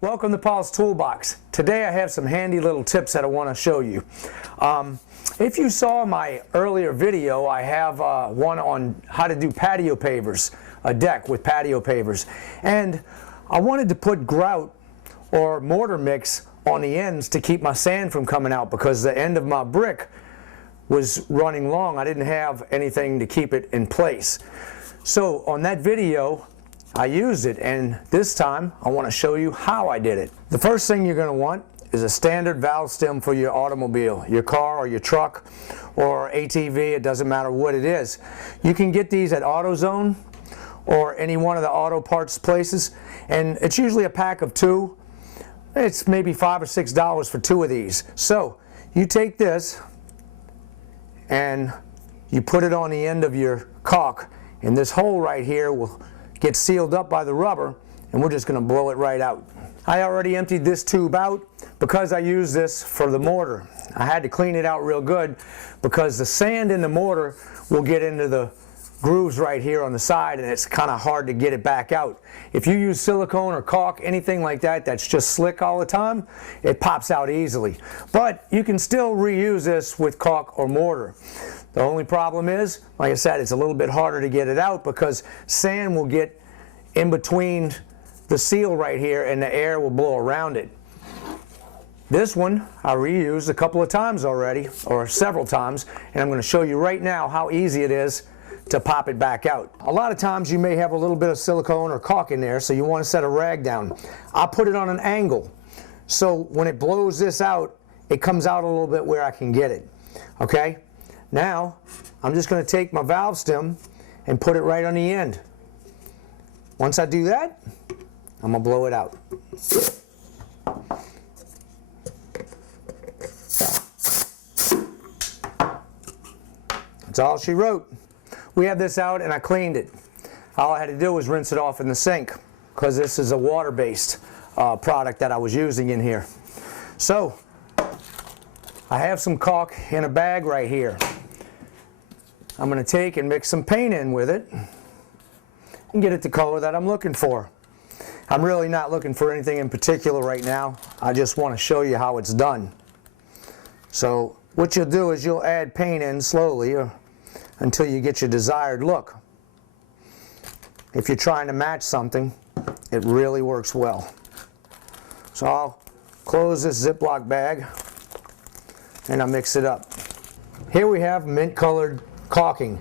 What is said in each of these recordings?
Welcome to Paul's Toolbox. Today I have some handy little tips that I want to show you. If you saw my earlier video, I have one on how to do patio pavers, a deck with patio pavers. And I wanted to put grout or mortar mix on the ends to keep my sand from coming out because the end of my brick was running long. I didn't have anything to keep it in place. So on that video, I used it, and this time I want to show you how I did it. The first thing you're going to want is a standard valve stem for your automobile, your car or your truck or ATV, it doesn't matter what it is. You can get these at AutoZone or any one of the auto parts places, and it's usually a pack of 2. It's maybe $5 or $6 for 2 of these. So you take this and you put it on the end of your caulk, and this hole right here will get sealed up by the rubber, and we're just going to blow it right out. I already emptied this tube out because I use this for the mortar. I had to clean it out real good because the sand in the mortar will get into the grooves right here on the side, and it's kind of hard to get it back out. If you use silicone or caulk, anything like that that's just slick all the time, it pops out easily. But you can still reuse this with caulk or mortar. The only problem is, like I said, it's a little bit harder to get it out because sand will get in between the seal right here and the air will blow around it. This one I reused a couple of times already, or several times, and I'm going to show you right now how easy it is to pop it back out. A lot of times you may have a little bit of silicone or caulk in there, so you want to set a rag down. I'll put it on an angle, so when it blows this out, it comes out a little bit where I can get it. Okay? Now, I'm just going to take my valve stem and put it right on the end. Once I do that, I'm going to blow it out. That's all she wrote. We have this out and I cleaned it. All I had to do was rinse it off in the sink because this is a water-based product that I was using in here. So, I have some caulk in a bag right here. I'm going to take and mix some paint in with it and get it the color that I'm looking for. I'm really not looking for anything in particular right now. I just want to show you how it's done. So what you'll do is you'll add paint in slowly until you get your desired look. If you're trying to match something, it really works well. So I'll close this Ziploc bag and I'll mix it up. Here we have mint colored caulking.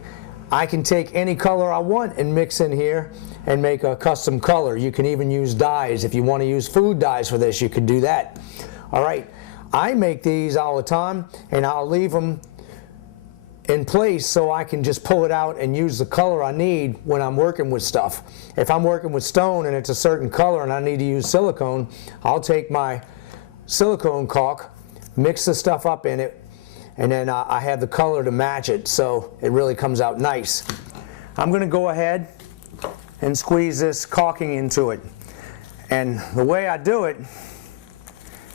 I can take any color I want and mix in here and make a custom color. You can even use dyes. If you want to use food dyes for this, you could do that. Alright, I make these all the time and I'll leave them in place so I can just pull it out and use the color I need when I'm working with stuff. If I'm working with stone and it's a certain color and I need to use silicone, I'll take my silicone caulk, mix the stuff up in it, and then I have the color to match it, so it really comes out nice. I'm going to go ahead and squeeze this caulking into it. And the way I do it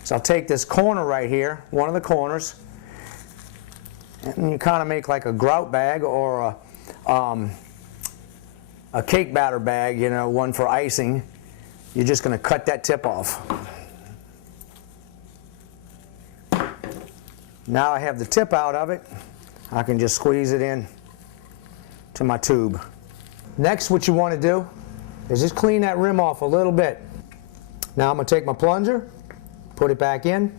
is I'll take this corner right here, one of the corners, and you kind of make like a grout bag or a cake batter bag, you know, one for icing. You're just going to cut that tip off. Now I have the tip out of it, I can just squeeze it in to my tube. Next, what you want to do is just clean that rim off a little bit. Now I'm going to take my plunger, put it back in,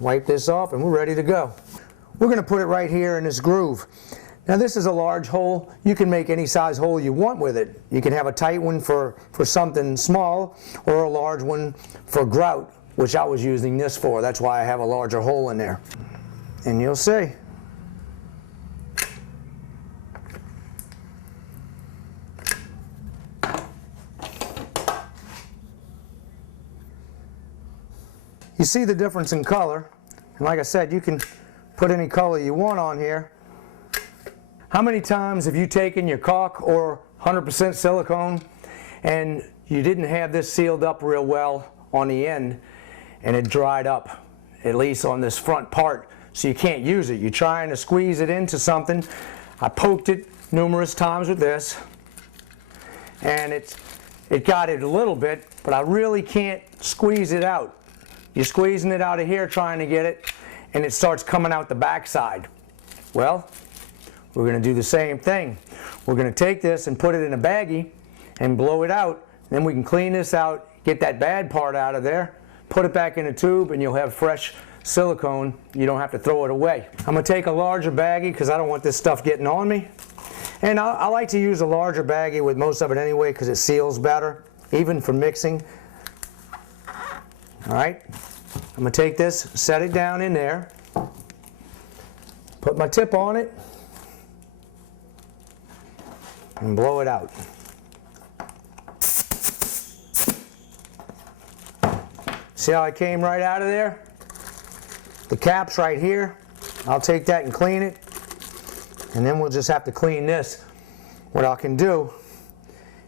wipe this off, and we're ready to go. We're going to put it right here in this groove. Now this is a large hole. You can make any size hole you want with it. You can have a tight one for something small or a large one for grout, which I was using this for. That's why I have a larger hole in there. And you'll see. You see the difference in color. And like I said, you can put any color you want on here. How many times have you taken your caulk or 100% silicone and you didn't have this sealed up real well on the end and it dried up, at least on this front part, so you can't use it? You're trying to squeeze it into something. I poked it numerous times with this and it got it a little bit, but I really can't squeeze it out. You're squeezing it out of here trying to get it, and it starts coming out the backside. Well, we're going to do the same thing. We're going to take this and put it in a baggie and blow it out. Then we can clean this out, get that bad part out of there, put it back in a tube, and you'll have fresh silicone. You don't have to throw it away. I'm going to take a larger baggie because I don't want this stuff getting on me. And I like to use a larger baggie with most of it anyway because it seals better, even for mixing. All right, I'm going to take this, set it down in there, put my tip on it, and blow it out. See how I came right out of there? The cap's right here. I'll take that and clean it, and then we'll just have to clean this. What I can do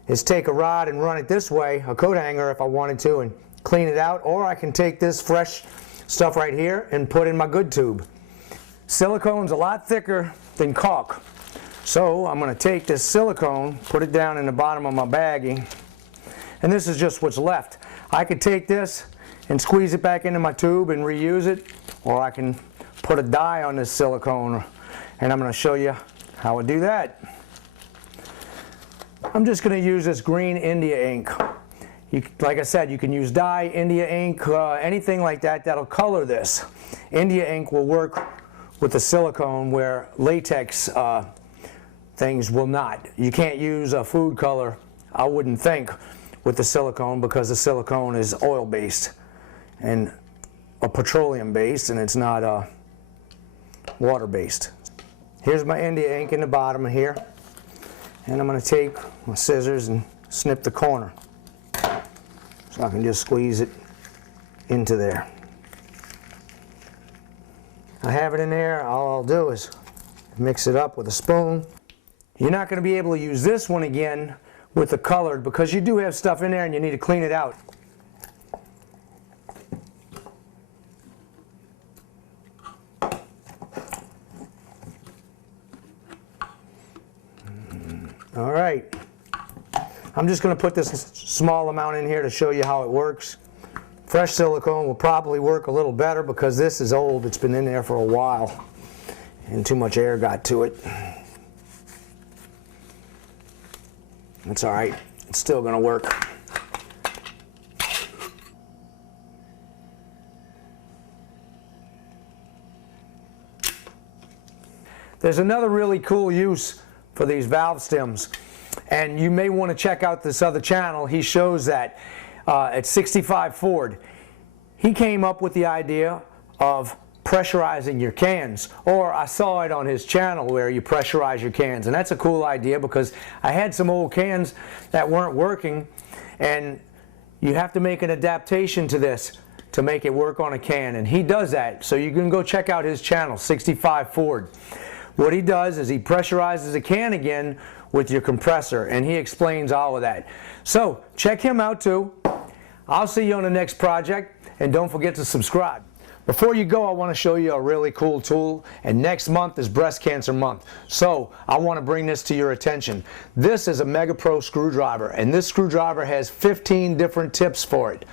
is take a rod and run it this way, a coat hanger if I wanted to, and clean it out, or I can take this fresh stuff right here and put in my good tube. Silicone's a lot thicker than caulk, so I'm going to take this silicone, put it down in the bottom of my baggie, and this is just what's left. I could take this and squeeze it back into my tube and reuse it, or I can put a dye on this silicone, and I'm going to show you how I do that. I'm just going to use this green India ink. Like I said, you can use dye, India ink, anything like that that'll color this. India ink will work with the silicone where latex things will not. You can't use a food color, I wouldn't think, with the silicone because the silicone is oil-based and petroleum-based, and it's not water-based. Here's my India ink in the bottom here, and I'm going to take my scissors and snip the corner. So I can just squeeze it into there. I have it in there. All I'll do is mix it up with a spoon. You're not going to be able to use this one again with the colored because you do have stuff in there and you need to clean it out. All right. I'm just going to put this small amount in here to show you how it works. Fresh silicone will probably work a little better because this is old. It's been in there for a while and too much air got to it. That's all right. It's still going to work. There's another really cool use for these valve stems, and you may want to check out this other channel. He shows that at 65 Ford. He came up with the idea of pressurizing your cans, or I saw it on his channel where you pressurize your cans, and that's a cool idea because I had some old cans that weren't working, and you have to make an adaptation to this to make it work on a can, and he does that. So you can go check out his channel, 65 Ford. What he does is he pressurizes a can again with your compressor, and he explains all of that. So check him out too. I'll see you on the next project, and don't forget to subscribe. Before you go, I want to show you a really cool tool, and next month is Breast Cancer Month. So I want to bring this to your attention. This is a Mega Pro screwdriver, and this screwdriver has 15 different tips for it.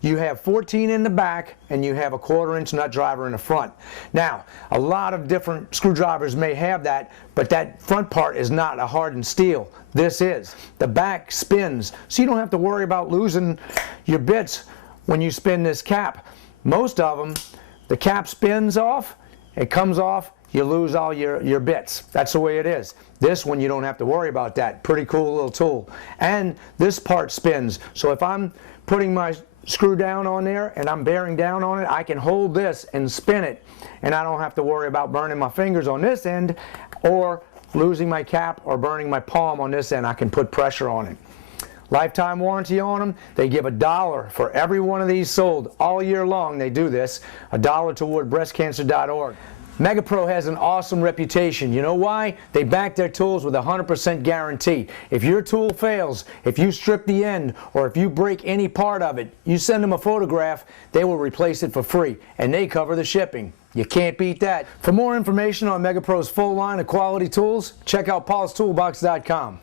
You have 14 in the back, and you have a 1/4-inch nut driver in the front. Now, a lot of different screwdrivers may have that, but that front part is not a hardened steel. This is. The back spins, so you don't have to worry about losing your bits when you spin this cap. Most of them, the cap spins off, it comes off, you lose all your bits. That's the way it is. This one, you don't have to worry about that. Pretty cool little tool. And this part spins, so if I'm putting my screw down on there and I'm bearing down on it, I can hold this and spin it, and I don't have to worry about burning my fingers on this end or losing my cap or burning my palm on this end. I can put pressure on it. Lifetime warranty on them. They give $1 for every one of these sold. All year long they do this. $1 toward breastcancer.org. MegaPro has an awesome reputation. You know why? They back their tools with a 100% guarantee. If your tool fails, if you strip the end, or if you break any part of it, you send them a photograph, they will replace it for free, and they cover the shipping. You can't beat that. For more information on MegaPro's full line of quality tools, check out paulstoolbox.com.